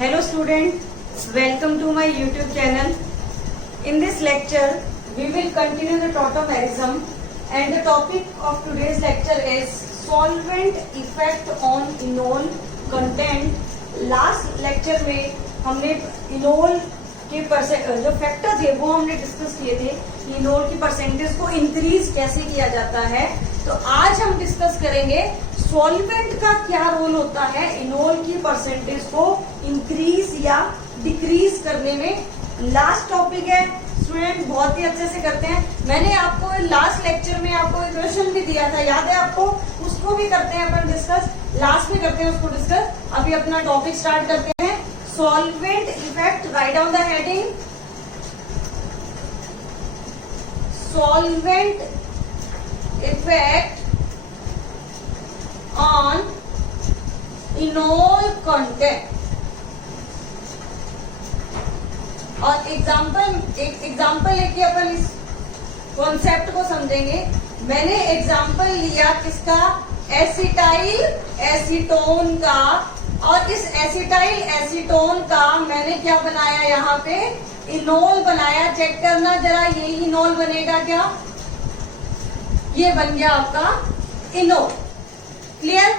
Hello student, welcome to my YouTube channel. In this lecture, we will continue the tautomerism and the topic of today's lecture is solvent effect on enol content. Last lecture में हमने enol के जो factor थे वो हमने discuss किए थे कि इनोल की परसेंटेज को इंक्रीज कैसे किया जाता है। तो आज हम डिस्कस करेंगे सॉल्वेंट का क्या रोल होता है इनोल की परसेंटेज को इंक्रीज या डिक्रीज करने में। लास्ट टॉपिक है स्टूडेंट, बहुत ही अच्छे से करते हैं। मैंने आपको लास्ट लेक्चर में आपको एक क्वेश्चन भी दिया था, याद है आपको? उसको भी करते हैं अपन डिस्कस, लास्ट में करते हैं उसको डिस्कस। अभी अपना टॉपिक स्टार्ट करते हैं। Solvent effect, write down the heading. Solvent effect on enol content। और एक एग्जाम्पल लेके अपन इस कॉन्सेप्ट को समझेंगे। मैंने एग्जाम्पल लिया किसका? एसिटाइल एसीटोन का। और इस एसिटाइल एसीटोन का मैंने क्या बनाया? यहाँ पे इनोल बनाया। चेक करना जरा, ये इनोल बनेगा क्या? ये बन गया आपका इनोल। क्लियर?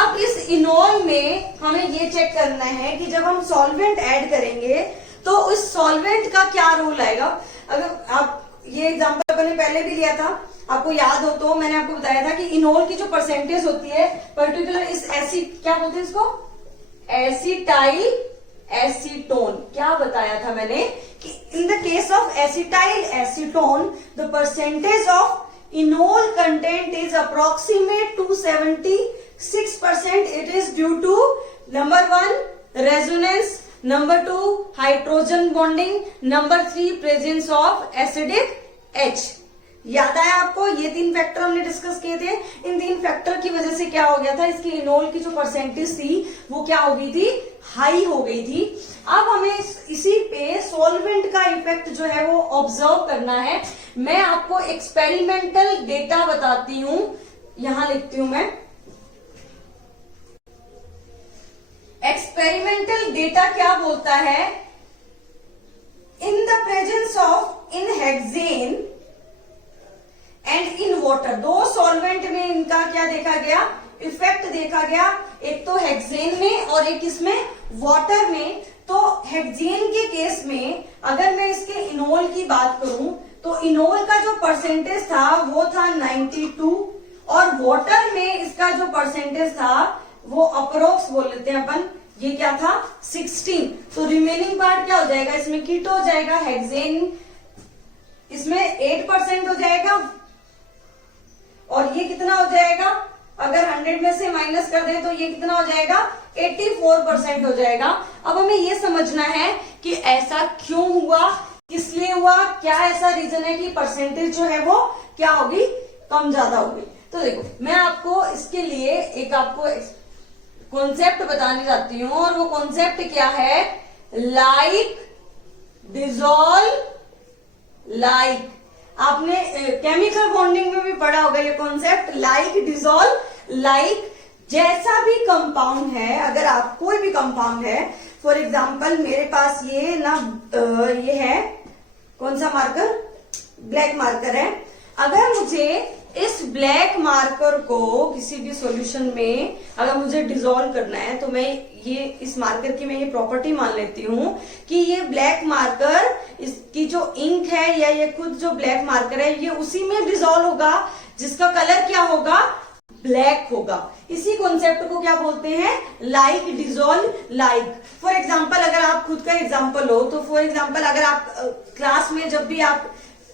अब इस इनोल में हमें ये चेक करना है कि जब हम सॉल्वेंट ऐड करेंगे तो उस सॉल्वेंट का क्या रोल आएगा। अगर आप ये एग्जांपल मैंने पहले भी लिया था, आपको याद हो तो मैंने आपको बताया था कि इनोल की जो परसेंटेज होती है पर्टिकुलर इस क्या बोलते हैं इसको? Acetyl acetone. क्या बताया था मैंने कि in the case of acetyl acetone the percentage of enol content is approximate to 76%. It is due to number 1 resonance, number 2 hydrogen bonding, number 3 presence of acidic H। याद आया आपको? ये 3 फैक्टर हमने डिस्कस किए थे। इन 3 फैक्टर की वजह से क्या हो गया था, इसकी इनोल की जो परसेंटेज थी वो क्या हो गई थी? हाई हो गई थी। अब हमें इसी पे सॉल्वेंट का इफेक्ट जो है वो ऑब्जर्व करना है। मैं आपको एक्सपेरिमेंटल डेटा बताती हूं, यहां लिखती हूं मैं। एक्सपेरिमेंटल डेटा क्या बोलता है? In the presence of in hexane and in water, दो सॉल्वेंट में इनका क्या देखा गया? इफेक्ट देखा गया। एक तो हेक्सेन में और एक इसमें वाटर में। तो हेक्सेन के केस में अगर मैं इसके इनोल की बात करूं तो इनोल का जो परसेंटेज था वो था 92 और वाटर में इसका जो परसेंटेज था वो अप्रोक्स बोल लेते हैं अपन, ये क्या था? 16। तो रिमेनिंग पार्ट क्या हो जाएगा? इसमें किट हो जाएगा। हेक्सेन इसमें 8% हो जाएगा और ये कितना हो जाएगा? अगर 100 में से माइनस कर दें तो ये कितना हो जाएगा? 84% हो जाएगा। अब हमें ये समझना है कि ऐसा क्यों हुआ, किस लिए हुआ, क्या ऐसा रीजन है कि परसेंटेज जो है वो क्या होगी? कम ज्यादा होगी। तो देखो, मैं आपको इसके लिए एक आपको कॉन्सेप्ट बताने जाती हूं और वो कॉन्सेप्ट क्या है? Like dissolve like. आपने केमिकल बॉन्डिंग में भी पढ़ा होगा ये कॉन्सेप्ट, लाइक डिसॉल्व लाइक। जैसा भी कंपाउंड है, अगर आप कोई भी कंपाउंड है, फॉर एग्जांपल मेरे पास ये ना ये है, कौन सा मार्कर? ब्लैक मार्कर है। अगर मुझे इस ब्लैक मार्कर को किसी भी सॉल्यूशन में अगर मुझे डिसॉल्व करना है तो मैं ये इस मार्कर की मैं ये प्रॉपर्टी मान लेती हूं कि ये ब्लैक मार्कर, इसकी जो इंक है या ये खुद जो ब्लैक मार्कर है ये उसी में डिसॉल्व होगा जिसका कलर क्या होगा? ब्लैक होगा। इसी कॉन्सेप्ट को क्या बोलते हैं? Like dissolve like. For example अगर आप खुद का एग्जाम्पल हो तो फॉर एग्जाम्पल अगर आप क्लास में जब भी आप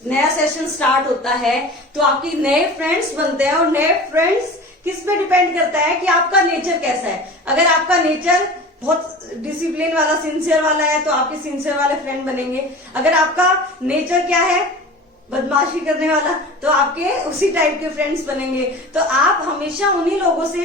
नया सेशन स्टार्ट होता है तो आपकी नए फ्रेंड्स बनते हैं और नए फ्रेंड्स किस पे डिपेंड करता है कि आपका नेचर कैसा है। अगर आपका नेचर बहुत डिसिप्लिन वाला, सिंसियर वाला है तो आपके सिंसियर वाले फ्रेंड बनेंगे। अगर आपका नेचर क्या है? बदमाशी करने वाला, तो आपके उसी टाइप के फ्रेंड्स बनेंगे। तो आप हमेशा उन्हीं लोगों से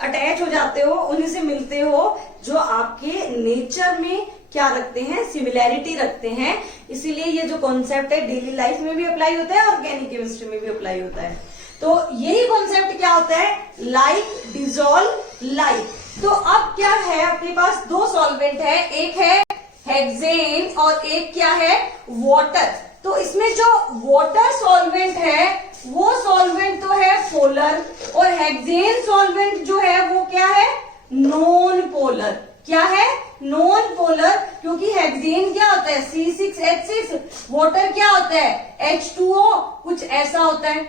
अटैच हो जाते हो, उन्हीं से मिलते हो जो आपके नेचर में क्या रखते हैं? सिमिलैरिटी रखते हैं। इसीलिए ये जो कॉन्सेप्ट है डेली लाइफ में भी अप्लाई होता है, ऑर्गेनिक केमिस्ट्री में भी अप्लाई होता है। तो यही कॉन्सेप्ट क्या होता है? Like dissolve like. तो अब क्या है, अपने पास दो सॉल्वेंट है, एक है हेक्सेन और एक क्या है, वाटर। तो इसमें जो वाटर सॉल्वेंट है वो सॉल्वेंट तो है पोलर, और हेक्सेन सॉल्वेंट जो है वो क्या है, नॉन पोलर। क्या है, नॉन पोलर, क्योंकि हेक्सेन क्या होता है C6H6, वाटर क्या होता है H2O, कुछ ऐसा होता है।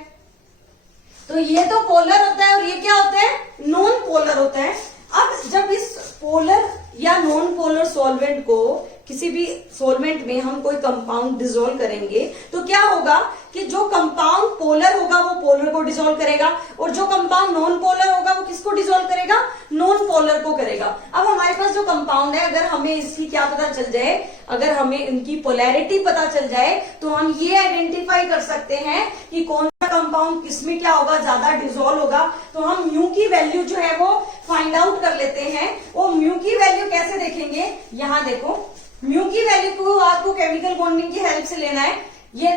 तो ये तो पोलर होता है और ये क्या होता है, नॉन पोलर होता है। अब जब इस पोलर या नॉन पोलर सॉल्वेंट को किसी भी सॉल्वेंट में हम कोई कंपाउंड डिसॉल्व करेंगे तो क्या होगा कि जो कंपाउंड पोलर होगा वो पोलर को डिसॉल्व करेगा, और जो कंपाउंड नॉन पोलर होगा वो किसको डिसॉल्व करेगा, नॉन पोलर को करेगा। अब हमारे पास जो कंपाउंड है, अगर हमें इसकी क्या पता चल जाए, अगर हमें इनकी पोलैरिटी पता चल जाए तो हम ये आइडेंटिफाई कर सकते हैं कि कौन सा कंपाउंड किसमें क्या होगा, ज्यादा डिसॉल्व होगा। तो हम म्यू की वैल्यू जो है वो फाइंड आउट कर लेते हैं। वो म्यू की वैल्यू कैसे देखेंगे, यहां देखो, म्यू की वैल्यू को आपको केमिकल बॉन्डिंग की हेल्प से लेना है। ये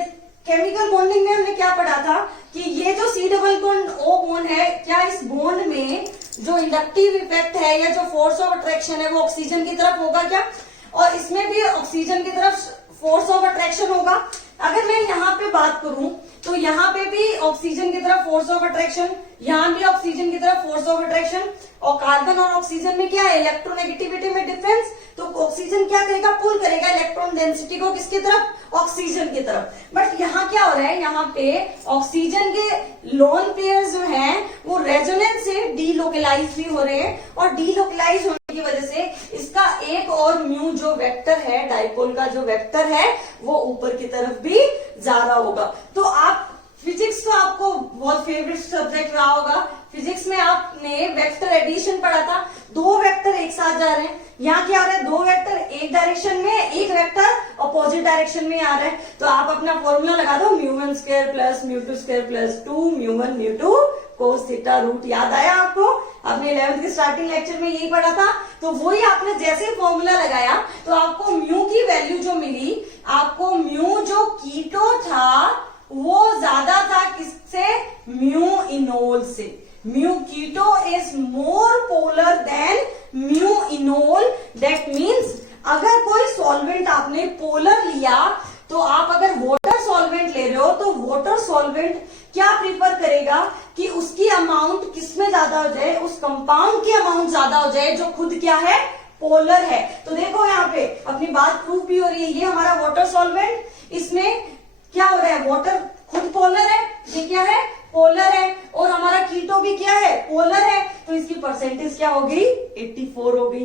केमिकल बॉन्डिंग में हमने क्या पढ़ा था कि ये जो C double bond O bond है, क्या इस बॉन्ड में जो इंडक्टिव इफेक्ट है या जो फोर्स ऑफ अट्रैक्शन है वो ऑक्सीजन की तरफ होगा क्या, और इसमें भी ऑक्सीजन की तरफ फोर्स ऑफ अट्रैक्शन होगा। अगर मैं यहाँ पे बात करूं तो यहाँ पे भी ऑक्सीजन की तरफ फोर्स ऑफ अट्रैक्शन, यहाँ भी ऑक्सीजन की तरफ फोर्स ऑफ अट्रैक्शन, और कार्बन और ऑक्सीजन में क्या है, इलेक्ट्रोनेगेटिविटी में डिफरेंस। तो ऑक्सीजन क्या करेगा, पुल करेगा इलेक्ट्रॉन डेंसिटी को किसकी तरफ, ऑक्सीजन की तरफ। बट यहाँ क्या हो रहा है, यहाँ पे ऑक्सीजन के लोन पेयर्स जो हैं वो रेजोनेंस से डीलोकलाइज भी हो रहे हैं, और डीलोकलाइज होने की वजह से इसका एक और म्यू जो वेक्टर है, डाइपोल का जो वेक्टर है वो ऊपर की तरफ भी जा रहा होगा। तो आप फिजिक्स तो आपको बहुत फेवरेट सब्जेक्ट रहा होगा, फिजिक्स में आपने वेक्टर एडिशन पढ़ा था, दो वेक्टर एक साथ जा रहे हैं। यहाँ क्या हो रहा है, दो वेक्टर एक डायरेक्शन में, एक वेक्टर अपोजिट डायरेक्शन में आ रहा है। तो आप अपना फॉर्मूला लगा दो, μ1 square plus μ2 square plus 2 μ1 μ2 cos theta root. याद आया आपको, आपने 11th के स्टार्टिंग लेक्चर में यही पढ़ा था। तो वही आपने जैसे फॉर्मूला लगाया तो आपको म्यू की वैल्यू जो मिली, आपको म्यू जो कीटो था वो ज्यादा था किससे, म्यू इनोल से। Mu keto is more polar than mu enol. That means अगर कोई सॉल्वेंट आपने पोलर लिया तो आप अगर वाटर सॉल्वेंट ले रहे हो तो वाटर सॉल्वेंट क्या प्रीफर करेगा कि उसकी अमाउंट किसमें ज्यादा हो जाए, उस कंपाउंड की अमाउंट ज्यादा हो जाए जो खुद क्या है, पोलर है। तो देखो यहाँ पे अपनी बात प्रूव भी हो रही है। ये हमारा वाटर सॉल्वेंट, इसमें क्या हो रहा है, वाटर खुद पोलर है, ये क्या है, पोलर है, और हमारा कीटो भी क्या है, पोलर है। तो इसकी परसेंटेज क्या हो गई, 84 हो गई।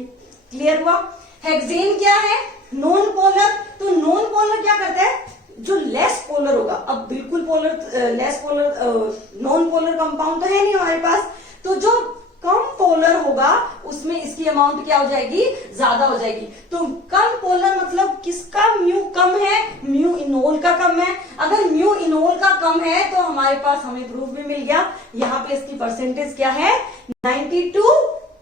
क्लियर हुआ। हेक्सेन क्या है, नॉन पोलर। तो नॉन पोलर क्या करता है, जो लेस पोलर होगा। अब बिल्कुल polar, less polar, non polar compound तो है नहीं हमारे पास, तो जो कम पोलर होगा उसमें इसकी अमाउंट क्या हो जाएगी, ज्यादा हो जाएगी। तो कम पोलर मतलब किसका म्यू कम है, म्यू इनोल का कम है। अगर म्यू इनोल का कम है तो हमारे पास हमें प्रूफ भी मिल गया। यहाँ पे इसकी परसेंटेज क्या है, 92।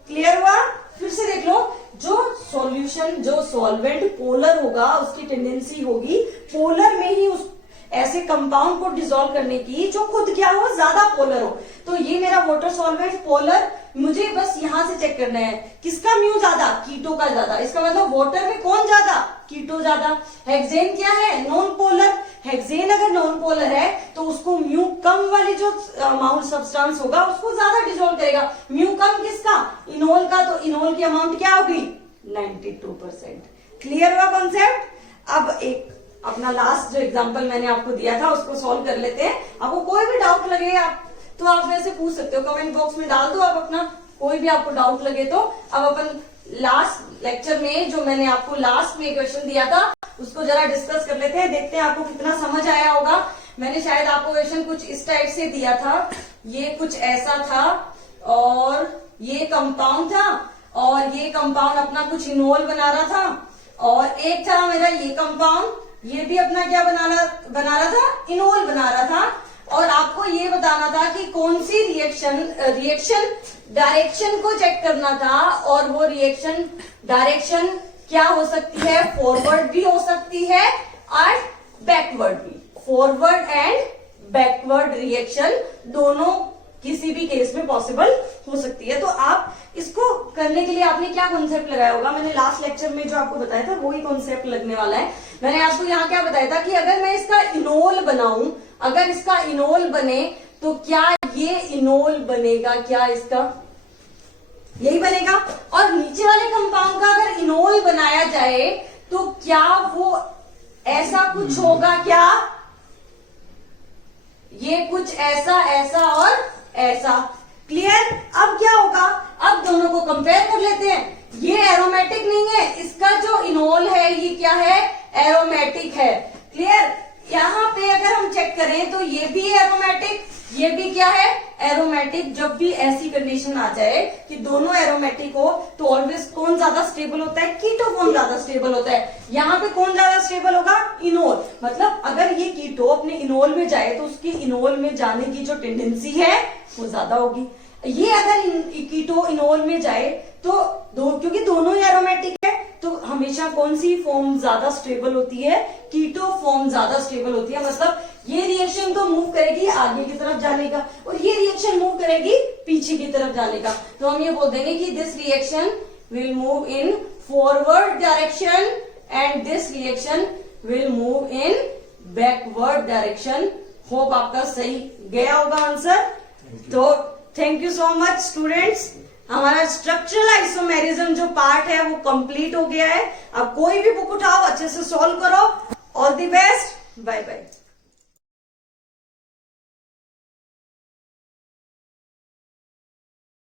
क्लियर हुआ। फिर से देख लो, जो सॉल्यूशन, जो सॉल्वेंट पोलर होगा उसकी टेंडेंसी होगी पोलर में ही उस ऐसे कंपाउंड को डिसॉल्व करने की जो खुद क्या हो, ज्यादा पोलर हो। तो ये मेरा वाटर सॉल्वेंट पोलर, मुझे बस यहां से चेक करना है किसका म्यू ज्यादा, कीटो का ज्यादा। इसका मतलब वाटर में कौन ज्यादा, कीटो ज्यादा। हेक्सेन क्या है, नॉन पोलर। हेक्सेन अगर नॉन पोलर है तो उसको म्यू कम वाली जो अमाउंट सब्सटेंस होगा उसको ज्यादा डिसॉल्व करेगा। म्यू कम किसका, इनोल का। तो इनोल की अमाउंट क्या होगी, 92%। क्लियर हुआ कॉन्सेप्ट। अब एक अपना लास्ट जो एग्जांपल मैंने आपको दिया था उसको सॉल्व कर लेते हैं। आपको कोई भी डाउट लगे आप तो आप वैसे पूछ सकते हो, कमेंट बॉक्स में डाल दो आप अपना, कोई भी आपको डाउट लगे तो। अब अपन लास्ट लेक्चर में जो मैंने आपको लास्ट में क्वेश्चन दिया था उसको जरा डिस्कस कर लेते हैं, देखते हैं आपको कितना समझ आया होगा। मैंने शायद आपको क्वेश्चन कुछ इस टाइप से दिया था, ये कुछ ऐसा था, और ये कंपाउंड था, और ये कंपाउंड अपना कुछ इनोल बना रहा था, और एक था मेरा ये कंपाउंड, ये भी अपना क्या बना रहा था, इनोल बना रहा था। और आपको ये बताना था कि कौन सी रिएक्शन डायरेक्शन को चेक करना था, और वो रिएक्शन डायरेक्शन क्या हो सकती है, फॉरवर्ड भी हो सकती है और बैकवर्ड भी। फॉरवर्ड एंड बैकवर्ड रिएक्शन दोनों किसी भी केस में पॉसिबल हो सकती है। तो आप इसको करने के लिए आपने क्या कॉन्सेप्ट लगाया होगा, मैंने लास्ट लेक्चर में जो आपको बताया था वही कॉन्सेप्ट लगने वाला है। मैंने आपको यहाँ क्या बताया था कि अगर मैं इसका इनोल बनाऊं, अगर इसका इनोल बने तो क्या ये इनोल बनेगा, क्या इसका यही बनेगा। और नीचे वाले कंपाउंड का अगर इनोल बनाया जाए तो क्या वो ऐसा कुछ होगा, क्या ये कुछ ऐसा, ऐसा और ऐसा। क्लियर। अब क्या होगा, अब दोनों को कंपेयर कर लेते हैं। ये एरोमेटिक नहीं है, इसका जो इनोल है ये क्या है, एरोमेटिक है। क्लियर। यहाँ पे अगर हम चेक करें तो ये भी एरोमेटिक, ये भी क्या है, एरोमेटिक। जब भी ऐसी कंडीशन आ जाए कि दोनों एरोमेटिक हो तो ऑलवेज कौन ज्यादा स्टेबल होता है, कीटो कौन ज्यादा स्टेबल होता है। यहाँ पे कौन ज्यादा स्टेबल होगा, इनोल। मतलब अगर ये कीटो अपने इनोल में जाए तो उसकी इनोल में जाने की जो टेंडेंसी है वो ज्यादा होगी। ये अगर कीटो इनोल में जाए तो क्योंकि दोनों ही एरोमेटिक है तो हमेशा कौन सी फॉर्म ज्यादा स्टेबल होती है, कीटो फॉर्म ज्यादा स्टेबल होती है। मतलब ये रिएक्शन तो मूव करेगी आगे की तरफ जाने का और ये रिएक्शन मूव करेगी पीछे की तरफ जाने का। तो हम ये बोल देंगे कि this reaction will move in forward direction and this reaction will move in backward direction. Hope आपका सही गया होगा आंसर। तो thank you so much students. हमारा स्ट्रक्चरल आइसोमेरिज्म जो पार्ट है वो कंप्लीट हो गया है। अब कोई भी बुक उठाओ, अच्छे से सॉल्व करो। All the best, bye bye.